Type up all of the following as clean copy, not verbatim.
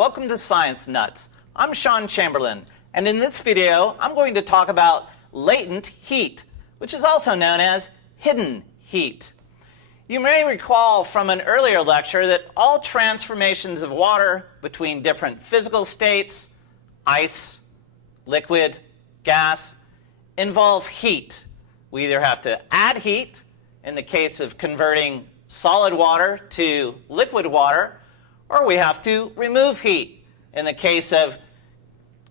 welcome to Science Nuts. I'm Sean Chamberlain, and in this video I'm going to talk about latent heat, which is also known as hidden heat. You may recall from an earlier lecture that all transformations of water between different physical states, ice, liquid, gas, involve heat. We either have to add heat, in the case of converting solid water to liquid water, or we have to remove heat in the case of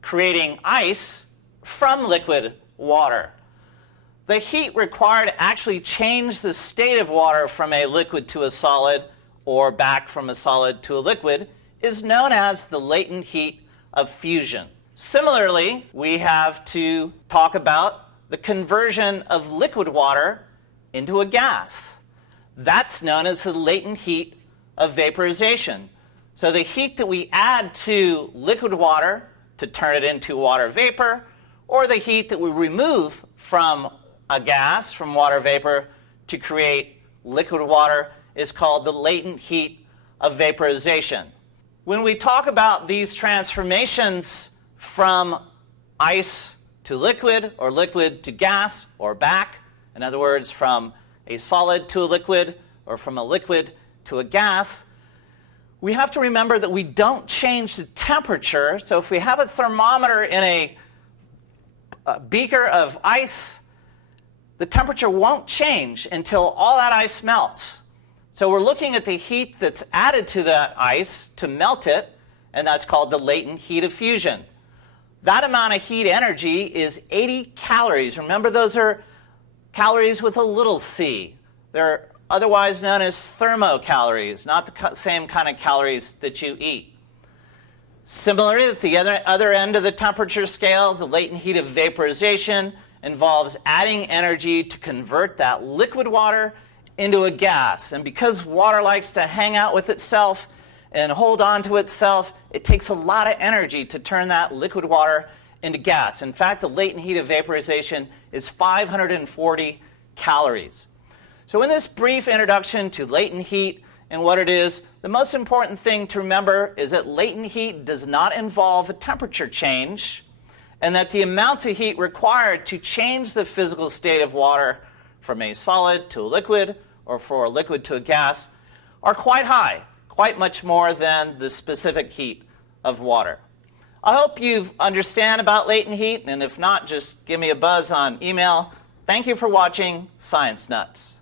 creating ice from liquid water. The heat required to actually change the state of water from a liquid to a solid or back from a solid to a liquid is known as the latent heat of fusion. Similarly, we have to talk about the conversion of liquid water into a gas. That's known as the latent heat of vaporization. So the heat that we add to liquid water to turn it into water vapor, or the heat that we remove from a gas, from water vapor, to create liquid water is called the latent heat of vaporization. When we talk about these transformations from ice to liquid, or liquid to gas, or back, in other words, from a solid to a liquid, or from a liquid to a gas, we have to remember that we don't change the temperature. So if we have a thermometer in a beaker of ice, the temperature won't change until all that ice melts. So we're looking at the heat that's added to that ice to melt it, and that's called the latent heat of fusion. That amount of heat energy is 80 calories. Remember, those are calories with a little c. They're otherwise known as thermocalories, not the same kind of calories that you eat. Similarly, at the other end of the temperature scale, the latent heat of vaporization involves adding energy to convert that liquid water into a gas. And because water likes to hang out with itself and hold on to itself, it takes a lot of energy to turn that liquid water into gas. In fact, the latent heat of vaporization is 540 calories. So in this brief introduction to latent heat and what it is, the most important thing to remember is that latent heat does not involve a temperature change, and that the amounts of heat required to change the physical state of water from a solid to a liquid, or for a liquid to a gas, are quite high, quite much more than the specific heat of water. I hope you understand about latent heat, and if not, just give me a buzz on email. Thank you for watching Science Nuts.